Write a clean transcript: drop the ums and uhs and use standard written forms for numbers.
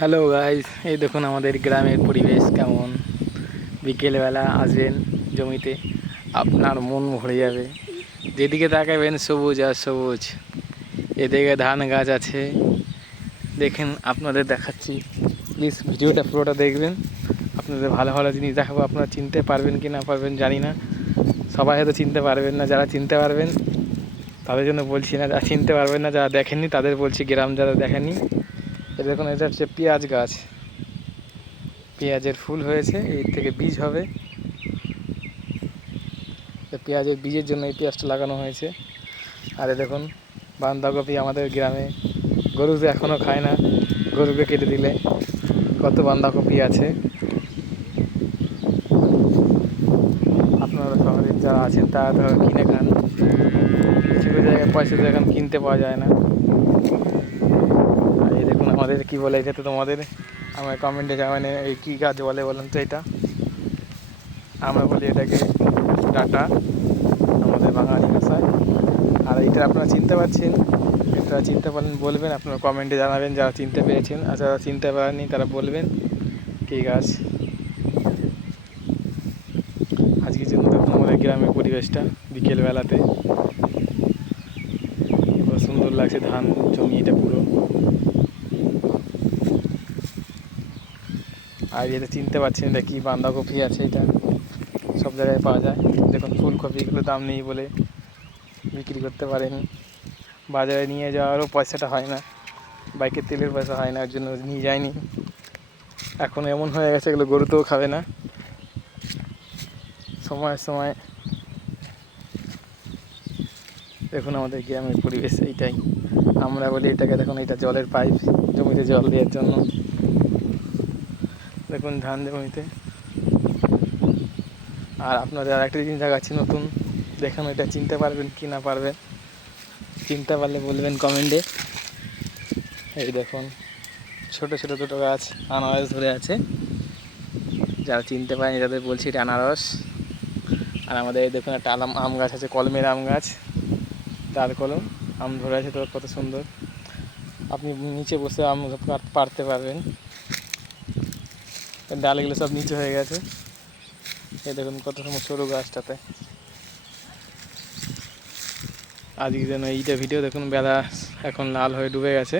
Hello guys, এই দেখুন আমাদের গ্রামের পরিবেশ কেমন। বিকেলবেলা আসবেন জমিতে, আপনার মন ভরে যাবে। যেদিকে তাকাবেন সবুজ আর সবুজ। এদিকে ধান গাছ আছে, দেখেন আপনাদের দেখাচ্ছি। প্লিজ ভিডিওটা পুরোটা দেখবেন, আপনাদের ভালো ভালো জিনিস দেখাবো। আপনারা চিনতে পারবেন কি না পারবেন জানি না, সবাই হয়তো চিনতে পারবেন না। যারা চিনতে পারবেন তাদের জন্য বলছি না, যারা চিনতে পারবেন না, যারা দেখেননি তাদের বলছি, গ্রাম যারা দেখেননি। এ দেখুন, এটা হচ্ছে পেঁয়াজ গাছ। পেঁয়াজের ফুল হয়েছে, এর থেকে বীজ হবে। পেঁয়াজের বীজের জন্য এই পেঁয়াজটা লাগানো হয়েছে। আর দেখুন বাঁধাকপি, আমাদের গ্রামে গরু তো এখনও খায় না, গরুকে কেটে দিলে কত বাঁধাকপি আছে। আপনারা শহরে যারা আছেন তারা তো কিনে খান, কিছু কিছু জায়গায় পয়সা দিয়ে এখন কিনতে পাওয়া যায় না। আর এই দেখুন আমাদের কী বলে এটা, তো তোমাদের আমার কমেন্টে জানাবেন এই কী গাছ বলে বলেন তো। এটা আমরা বলি এটাকে ডাঁটা আমাদের বাঙালি ভাষায়। আর এটা আপনারা চিনতে পারছেন, এটা চিনতে পারেন বলবেন, আপনারা কমেন্টে জানাবেন যারা চিনতে পেরেছেন। আর যারা চিনতে পারেননি তারা বলবেন কী গাছ। আজকের জন্য দেখুন আমাদের গ্রামের পরিবেশটা বিকেলবেলাতে খুব সুন্দর লাগছে। ধান জমি এটা পুরো। আর এটা চিনতে পারছেন এটা কি, বাঁধাকপি আছে। এটা সব জায়গায় পাওয়া যায়। দেখুন ফুলকপিগুলো দাম নেই বলে বিক্রি করতে পারেনি, বাজারে নিয়ে যাওয়ারও পয়সাটা হয় না, বাইকের তেলের পয়সা হয় না, ওর জন্য নিয়ে যায়নি। এখন এমন হয়ে গেছে এগুলো গরুতেও খাবে না। সময় সময় দেখুন আমাদের গ্রামের পরিবেশ এইটাই। আমরা বলি এটাকে, দেখুন এটা জলের পাইপ, জমিতে জল দেওয়ার জন্য। দেখুন ধান জমিতে। আর আপনাদের আর একটা জিনিস দেখাচ্ছি নতুন, দেখুন এটা চিনতে পারবেন কি না পারবেন, চিনতে পারলে বলবেন কমেন্টে। এই দেখুন ছোটো ছোটো দুটো গাছ আনারস ধরে আছে, যারা চিনতে পারেনি তাদের বলছি এটা আনারস। আর আমাদের দেখুন একটা আম গাছ আছে, কলমের আম গাছ, তার কলম আম ধরে আছে, তো কত সুন্দর। আপনি নিচে বসে আম পাড়তে পারবেন, ডালগুলো সব নিচে হয়ে গেছে। এই দেখুন কত সময় সরু গাছটাতে। আজকে যেন এইটা ভিডিও দেখুন, বেলা এখন লাল হয়ে ডুবে গেছে।